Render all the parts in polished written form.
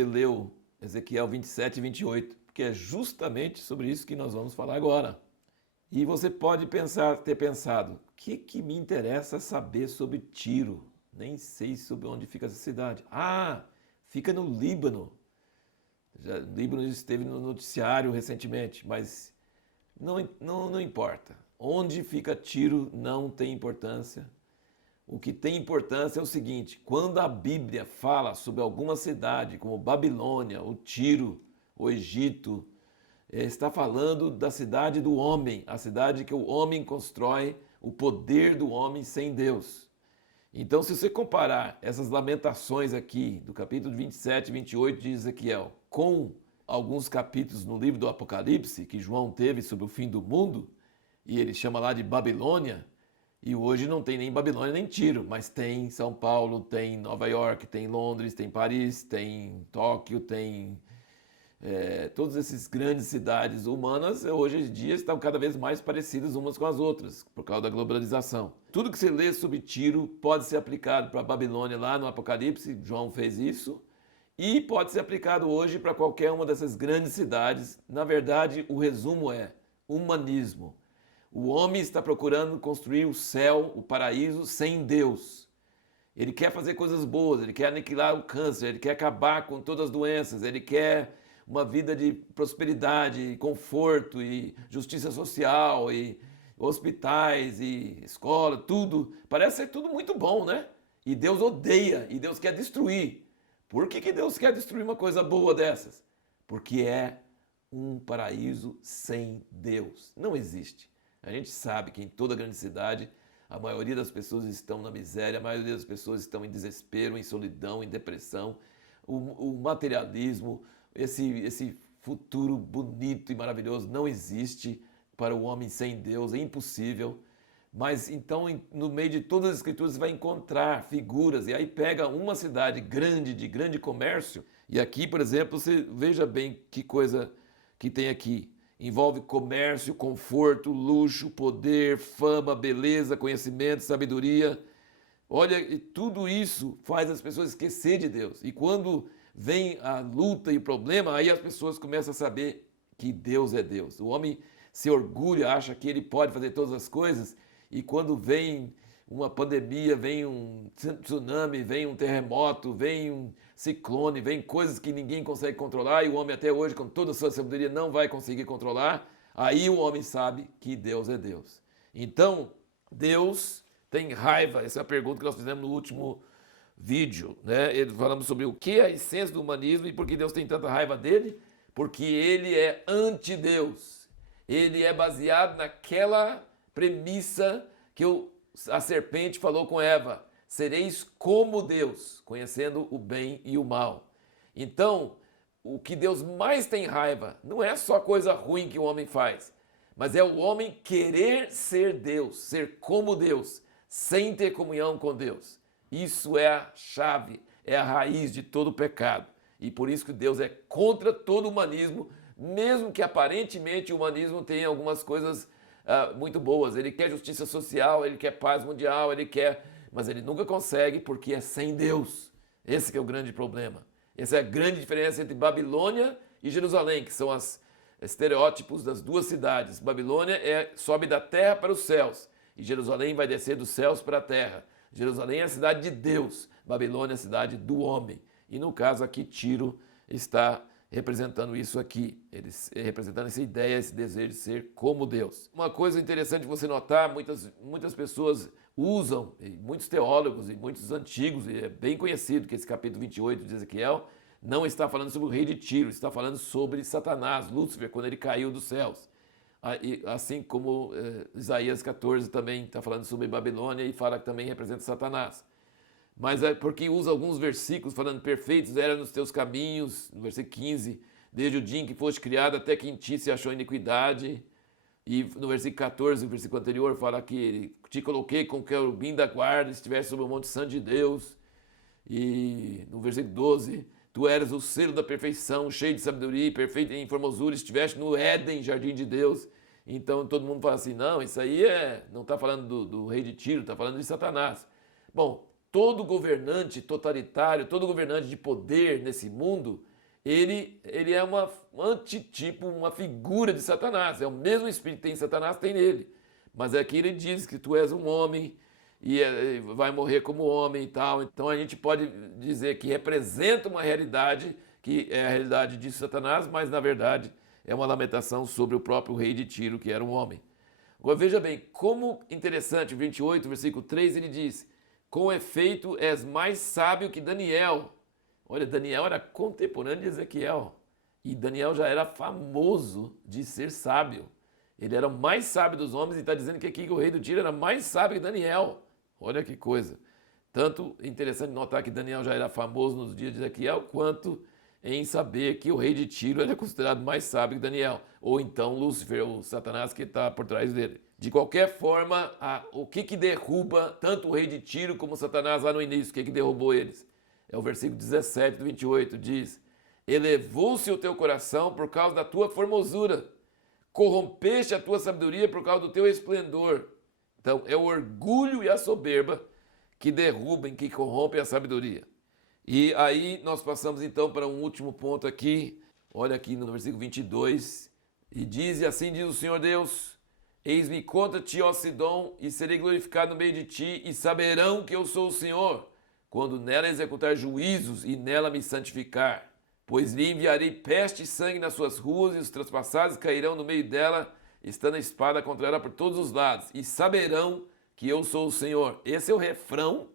você leu Ezequiel 27 e 28, porque é justamente sobre isso que nós vamos falar agora. E você pode ter pensado, o que me interessa saber sobre Tiro? Nem sei sobre onde fica essa cidade. Ah, fica no Líbano. O Líbano esteve no noticiário recentemente, mas não importa. Onde fica Tiro não tem importância. O que tem importância é o seguinte: quando a Bíblia fala sobre alguma cidade, como Babilônia, o Tiro, o Egito, está falando da cidade do homem, a cidade que o homem constrói, o poder do homem sem Deus. Então, se você comparar essas lamentações aqui, do capítulo 27 e 28 de Ezequiel, com alguns capítulos no livro do Apocalipse, que João teve sobre o fim do mundo, e ele chama lá de Babilônia, e hoje não tem nem Babilônia nem Tiro, mas tem São Paulo, tem Nova York, tem Londres, tem Paris, tem Tóquio, tem todas essas grandes cidades humanas hoje em dia estão cada vez mais parecidas umas com as outras, por causa da globalização. Tudo que você lê sobre Tiro pode ser aplicado para a Babilônia lá no Apocalipse, João fez isso, e pode ser aplicado hoje para qualquer uma dessas grandes cidades. Na verdade, o resumo é humanismo. O homem está procurando construir o céu, o paraíso, sem Deus. Ele quer fazer coisas boas, ele quer aniquilar o câncer, ele quer acabar com todas as doenças, ele quer uma vida de prosperidade, conforto e justiça social e hospitais e escola, tudo. Parece ser tudo muito bom, né? E Deus odeia, e Deus quer destruir. Por que Deus quer destruir uma coisa boa dessas? Porque é um paraíso sem Deus. Não existe. A gente sabe que em toda grande cidade a maioria das pessoas estão na miséria, a maioria das pessoas estão em desespero, em solidão, em depressão. O materialismo, esse futuro bonito e maravilhoso não existe para o homem sem Deus, é impossível. Mas então, no meio de todas as escrituras, você vai encontrar figuras, e aí pega uma cidade grande, de grande comércio, e aqui, por exemplo, você veja bem que coisa que tem aqui. Envolve comércio, conforto, luxo, poder, fama, beleza, conhecimento, sabedoria. Olha, e tudo isso faz as pessoas esquecer de Deus. E quando vem a luta e o problema, aí as pessoas começam a saber que Deus é Deus. O homem se orgulha, acha que ele pode fazer todas as coisas, e quando vem uma pandemia, vem um tsunami, vem um terremoto, vem um ciclone, vem coisas que ninguém consegue controlar, e o homem até hoje, com toda a sua sabedoria, não vai conseguir controlar, aí o homem sabe que Deus é Deus. Então, Deus tem raiva, essa é a pergunta que nós fizemos no último vídeo, né? Falamos sobre o que é a essência do humanismo e por que Deus tem tanta raiva dele, porque ele é anti-Deus. Ele é baseado naquela premissa que a serpente falou com Eva: sereis como Deus, conhecendo o bem e o mal. Então, o que Deus mais tem raiva não é só coisa ruim que o homem faz, mas é o homem querer ser Deus, ser como Deus, sem ter comunhão com Deus. Isso é a chave, é a raiz de todo o pecado. E por isso que Deus é contra todo o humanismo, mesmo que aparentemente o humanismo tenha algumas coisas muito boas. Ele quer justiça social, ele quer paz mundial, mas ele nunca consegue porque é sem Deus. Esse que é o grande problema. Essa é a grande diferença entre Babilônia e Jerusalém, que são os estereótipos das duas cidades. Babilônia sobe da terra para os céus, e Jerusalém vai descer dos céus para a terra. Jerusalém é a cidade de Deus, Babilônia é a cidade do homem. E no caso aqui, Tiro está representando isso aqui, representando essa ideia, esse desejo de ser como Deus. Uma coisa interessante de você notar, muitas pessoas usam, e muitos teólogos e muitos antigos, e é bem conhecido que esse capítulo 28 de Ezequiel não está falando sobre o rei de Tiro, está falando sobre Satanás, Lúcifer, quando ele caiu dos céus. Assim como Isaías 14 também está falando sobre Babilônia e fala que também representa Satanás. Mas é porque usa alguns versículos falando: perfeitos eram nos teus caminhos, no versículo 15, desde o dia em que foste criado até que em ti se achou iniquidade. E no versículo 14, o versículo anterior, fala que te coloquei com o querubim da guarda, estivesse sobre o monte santo de Deus. E no versículo 12, tu eras o selo da perfeição, cheio de sabedoria e perfeito em formosura, estiveste no Éden, jardim de Deus. Então todo mundo fala assim: não, isso aí não está falando do rei de Tiro, está falando de Satanás. Bom, todo governante totalitário, todo governante de poder nesse mundo, ele é um antitipo, uma figura de Satanás. É o mesmo espírito que tem em Satanás, tem nele. Mas aqui ele diz que tu és um homem e vai morrer como homem e tal. Então a gente pode dizer que representa uma realidade que é a realidade de Satanás, mas na verdade é uma lamentação sobre o próprio rei de Tiro, que era um homem. Agora veja bem, como interessante, 28, versículo 3, ele diz: com efeito és mais sábio que Daniel. Olha, Daniel era contemporâneo de Ezequiel. E Daniel já era famoso de ser sábio. Ele era o mais sábio dos homens e está dizendo que aqui o rei do Tiro era mais sábio que Daniel. Olha que coisa. Tanto é interessante notar que Daniel já era famoso nos dias de Ezequiel, quanto em saber que o rei de Tiro era considerado mais sábio que Daniel. Ou então Lúcifer, o Satanás que está por trás dele. De qualquer forma, o que derruba tanto o rei de Tiro como Satanás lá no início? O que derrubou eles? É o versículo 17 do 28, diz: elevou-se o teu coração por causa da tua formosura, corrompeste a tua sabedoria por causa do teu esplendor. Então, é o orgulho e a soberba que derrubam, que corrompem a sabedoria. E aí nós passamos então para um último ponto aqui. Olha aqui no versículo 22. E diz, e assim diz o Senhor Deus: eis-me contra ti, ó Sidom, e serei glorificado no meio de ti, e saberão que eu sou o Senhor, quando nela executar juízos e nela me santificar. Pois lhe enviarei peste e sangue nas suas ruas, e os traspassados cairão no meio dela, estando a espada contra ela por todos os lados, e saberão que eu sou o Senhor. Esse é o refrão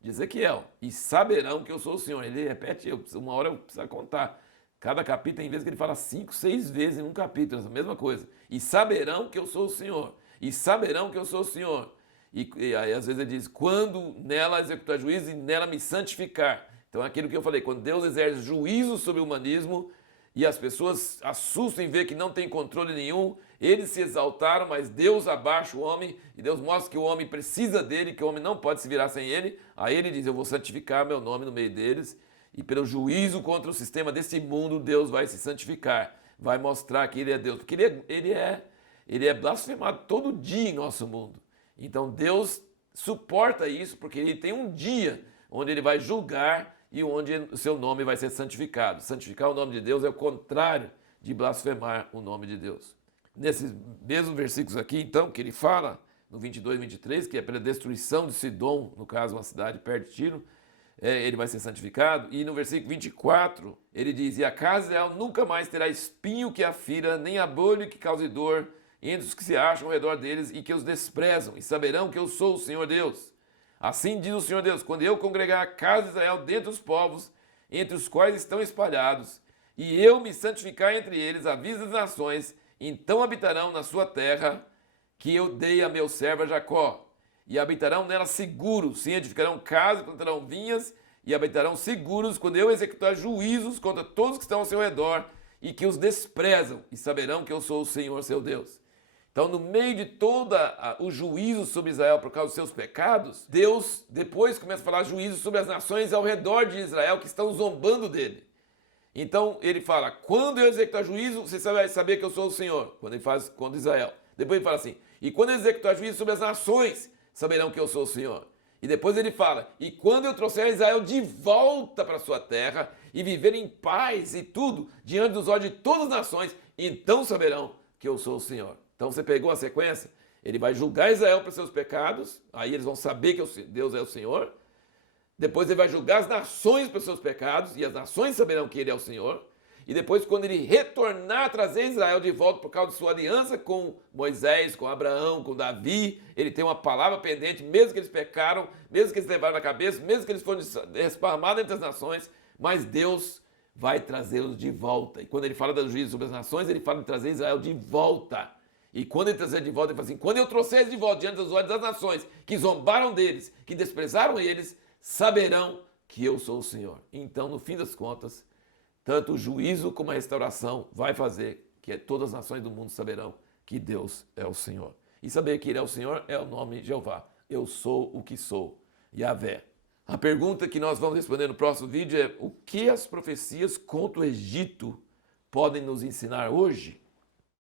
de Ezequiel. E saberão que eu sou o Senhor. Ele repete, uma hora eu preciso contar. Cada capítulo tem vezes que ele fala 5, 6 vezes em um capítulo, essa mesma coisa. E saberão que eu sou o Senhor. E saberão que eu sou o Senhor. E aí às vezes ele diz, quando nela executar juízo e nela me santificar. Então é aquilo que eu falei, quando Deus exerce juízo sobre o humanismo e as pessoas assustam em ver que não tem controle nenhum, eles se exaltaram, mas Deus abaixa o homem e Deus mostra que o homem precisa dele, que o homem não pode se virar sem ele. Aí ele diz, eu vou santificar meu nome no meio deles, e pelo juízo contra o sistema desse mundo, Deus vai se santificar, vai mostrar que ele é Deus, porque ele é blasfemado todo dia em nosso mundo. Então Deus suporta isso porque ele tem um dia onde ele vai julgar e onde o seu nome vai ser santificado. Santificar o nome de Deus é o contrário de blasfemar o nome de Deus. Nesses mesmos versículos aqui, então, que ele fala, no 22 e 23, que é pela destruição de Sidom, no caso uma cidade perto de Tiro, ele vai ser santificado. E no versículo 24, ele diz, e a casa de Israel nunca mais terá espinho que a fira, nem abolho que cause dor, entre os que se acham ao redor deles e que os desprezam, e saberão que eu sou o Senhor Deus. Assim diz o Senhor Deus, quando eu congregar a casa de Israel dentre os povos, entre os quais estão espalhados, e eu me santificar entre eles, à vista das nações, então habitarão na sua terra, que eu dei a meu servo Jacó, e habitarão nela seguros, sim, edificarão casas, plantarão vinhas, e habitarão seguros quando eu executar juízos contra todos que estão ao seu redor, e que os desprezam, e saberão que eu sou o Senhor seu Deus. Então, no meio de todo o juízo sobre Israel por causa dos seus pecados, Deus depois começa a falar juízo sobre as nações ao redor de Israel que estão zombando dele. Então, ele fala, quando eu executar juízo, você vai saber que eu sou o Senhor, quando ele faz contra Israel. Depois ele fala assim, e quando eu executar juízo sobre as nações, saberão que eu sou o Senhor. E depois ele fala, e quando eu trouxer Israel de volta para sua terra, e viver em paz e tudo, diante dos olhos de todas as nações, então saberão que eu sou o Senhor. Então você pegou a sequência? Ele vai julgar Israel por seus pecados, aí eles vão saber que Deus é o Senhor. Depois ele vai julgar as nações por seus pecados, e as nações saberão que ele é o Senhor. E depois, quando ele retornar, trazer Israel de volta por causa de sua aliança com Moisés, com Abraão, com Davi, ele tem uma palavra pendente, mesmo que eles pecaram, mesmo que eles levaram na cabeça, mesmo que eles foram esparramados entre as nações, mas Deus vai trazê-los de volta. E quando ele fala do juízo sobre as nações, ele fala de trazer Israel de volta. E quando ele trazer de volta, ele fala assim, quando eu trouxer eles de volta diante dos olhos das nações, que zombaram deles, que desprezaram eles, saberão que eu sou o Senhor. Então, no fim das contas, tanto o juízo como a restauração vai fazer que todas as nações do mundo saberão que Deus é o Senhor. E saber que Ele é o Senhor é o nome de Jeová. Eu sou o que sou, Yahvé. A pergunta que nós vamos responder no próximo vídeo é: o que as profecias contra o Egito podem nos ensinar hoje?